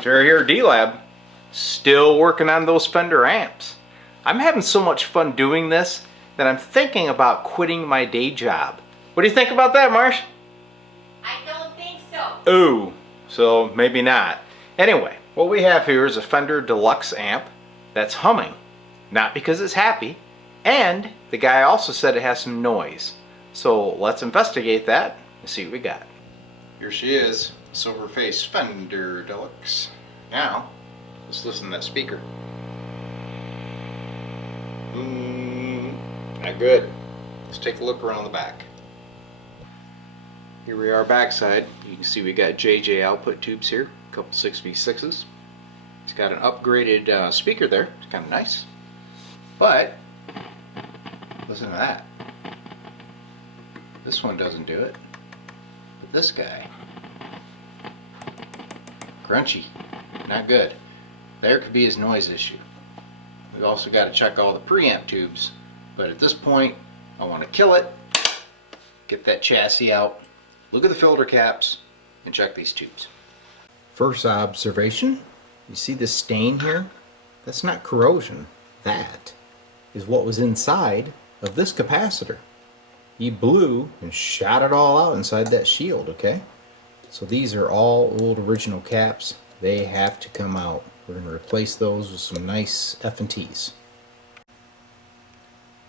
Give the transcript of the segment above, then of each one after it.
Jerry here, D-Lab. Still working on those Fender amps. I'm having so much fun doing this that I'm thinking about quitting my day job. What do you think about that, Marsh? I don't think so. Ooh, so maybe not. Anyway, what we have here is a Fender Deluxe amp that's humming. Not because it's happy, and the guy also said it has some noise. So let's investigate that and see what we got. Here she is, silver face Fender Deluxe. Now, let's listen to that speaker. Not good. Let's take a look around the back. Here we are backside. You can see we got JJ output tubes here, a couple 6v6s. It's got an upgraded speaker there. It's kind of nice. But, listen to that. This one doesn't do it. But this guy, crunchy, not good. There could be his noise issue. We've also got to check all the preamp tubes. But at this point, I want to kill it, get that chassis out, look at the filter caps, and check these tubes. First observation, you see this stain here? That's not corrosion. That is what was inside of this capacitor. He blew and shot it all out inside that shield, okay? So these are all old original caps. They have to come out. We're going to replace those with some nice F&Ts.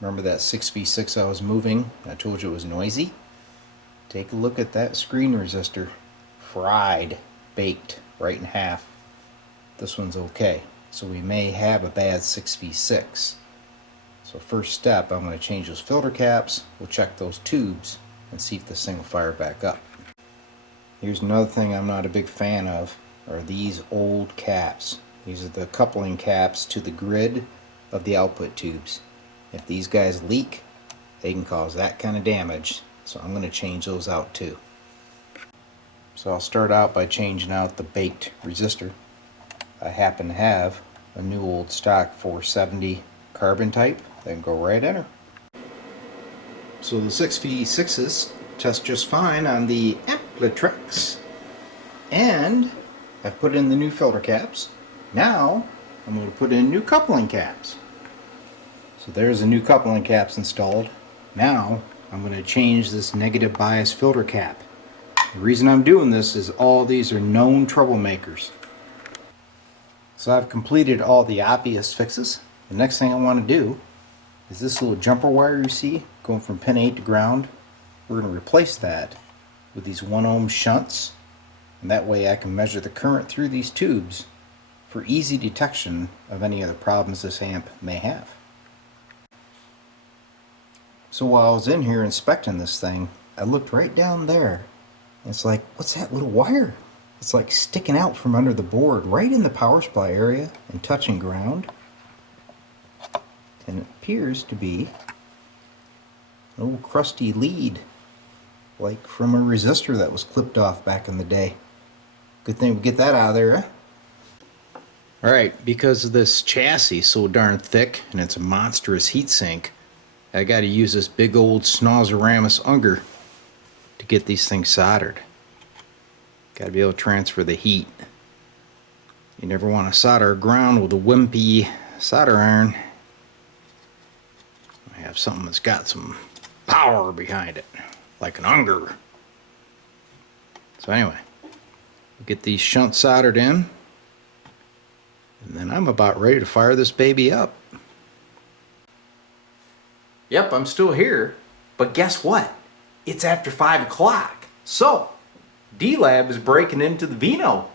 Remember that 6v6 I was moving? I told you it was noisy. Take a look at that screen resistor. Fried, baked right in half. This one's okay. So we may have a bad 6v6. So first step, I'm going to change those filter caps. We'll check those tubes and see if this thing will fire back up. Here's another thing I'm not a big fan of, are these old caps. These are the coupling caps to the grid of the output tubes. If these guys leak, they can cause that kind of damage. So I'm going to change those out too. So I'll start out by changing out the baked resistor. I happen to have a new old stock 470 carbon type that can go right in her. So the 6v6s test just fine on the Amplitrex. And I've put in the new filter caps. Now I'm going to put in new coupling caps. So there's the new coupling caps installed. Now I'm going to change this negative bias filter cap. The reason I'm doing this is all these are known troublemakers. So I've completed all the obvious fixes. The next thing I want to do is this little jumper wire you see going from pin 8 to ground. We're going to replace that with these 1 ohm shunts, and that way I can measure the current through these tubes for easy detection of any other problems this amp may have. So while I was in here inspecting this thing, I looked right down there. And it's like, what's that little wire? It's like sticking out from under the board right in the power supply area and touching ground. And it appears to be an old crusty lead, like from a resistor that was clipped off back in the day. Good thing we get that out of there, huh? Alright, because this chassis is so darn thick and it's a monstrous heatsink, I got to use this big old Snozeramus Unger to get these things soldered. Got to be able to transfer the heat. You never want to solder ground with a wimpy solder iron. I have something that's got some power behind it, like an Unger. So anyway, we'll get these shunts soldered in, and then I'm about ready to fire this baby up. Yep, I'm still here, but guess what? It's after 5 o'clock. So, D-Lab is breaking into the Vino.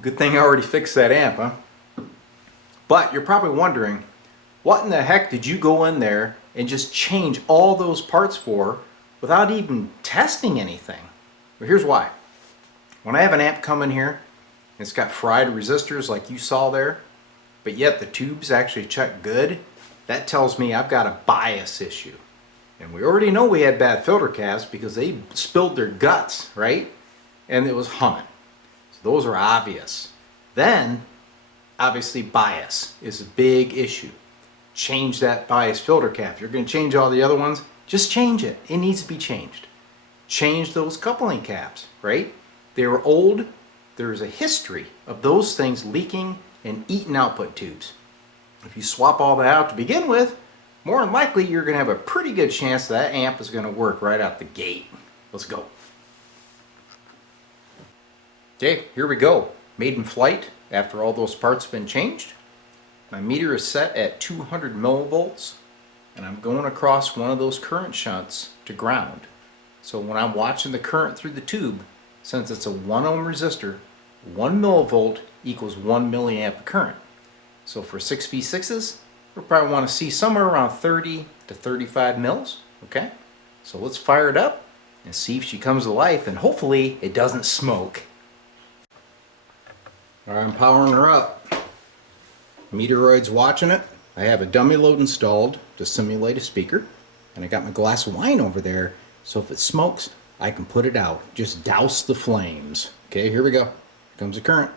Good thing I already fixed that amp, huh? But you're probably wondering, what in the heck did you go in there and just change all those parts for without even testing anything? Well, here's why. When I have an amp come in here, it's got fried resistors like you saw there, but yet the tubes actually check good, that tells me I've got a bias issue. And we already know we had bad filter caps because they spilled their guts, right? And it was humming. So those are obvious. Then, obviously bias is a big issue. Change that bias filter cap. If you're going to change all the other ones, just change it. It needs to be changed. Change those coupling caps, right? They were old, there's a history of those things leaking and eating output tubes. If you swap all that out to begin with, more than likely you're going to have a pretty good chance that amp is going to work right out the gate. Let's go. Okay, here we go. Made in flight after all those parts have been changed. My meter is set at 200 millivolts, and I'm going across one of those current shunts to ground. So when I'm watching the current through the tube, since it's a 1 ohm resistor, 1 millivolt equals 1 milliamp of current. So for 6v6s, we'll probably want to see somewhere around 30 to 35 mils. Okay, so let's fire it up and see if she comes to life, and hopefully it doesn't smoke. All right, I'm powering her up. Meteoroid's watching it. I have a dummy load installed to simulate a speaker, and I got my glass of wine over there, so if it smokes, I can put it out. Just douse the flames. Okay, here we go. Here comes the current.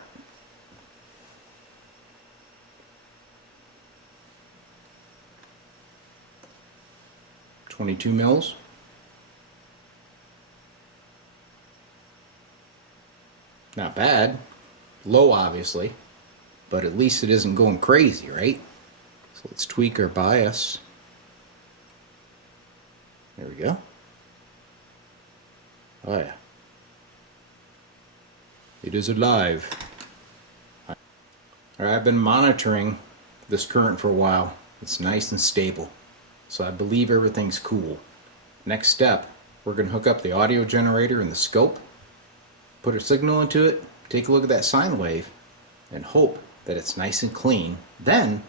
.22 mils. Not bad. Low, obviously, but at least it isn't going crazy, right? So let's tweak our bias. There we go. Oh yeah. It is alive. Alright, I've been monitoring this current for a while. It's nice and stable. So I believe everything's cool. Next step, we're going to hook up the audio generator and the scope, put a signal into it, take a look at that sine wave, and hope that it's nice and clean. Then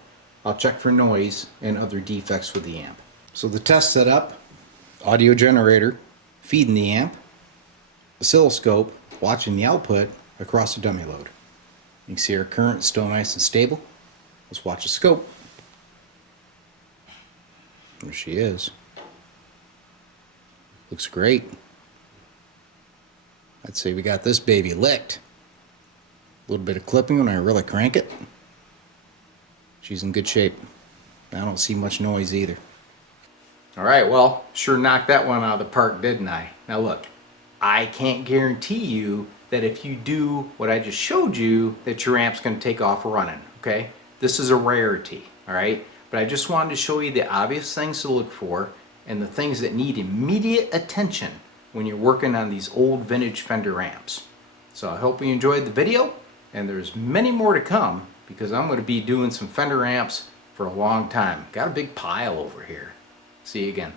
I'll check for noise and other defects with the amp. So the test set up, audio generator feeding the amp, oscilloscope watching the output across the dummy load. You can see our current still nice and stable. Let's watch the scope. There she is. Looks great. I'd say we got this baby licked. A little bit of clipping when I really crank it. She's in good shape. I don't see much noise either. Alright, well, sure knocked that one out of the park, didn't I? Now look, I can't guarantee you that if you do what I just showed you, that your amp's going to take off running, okay? This is a rarity, alright? But I just wanted to show you the obvious things to look for and the things that need immediate attention when you're working on these old vintage Fender amps. So I hope you enjoyed the video, and there's many more to come because I'm going to be doing some Fender amps for a long time. Got a big pile over here. See you again.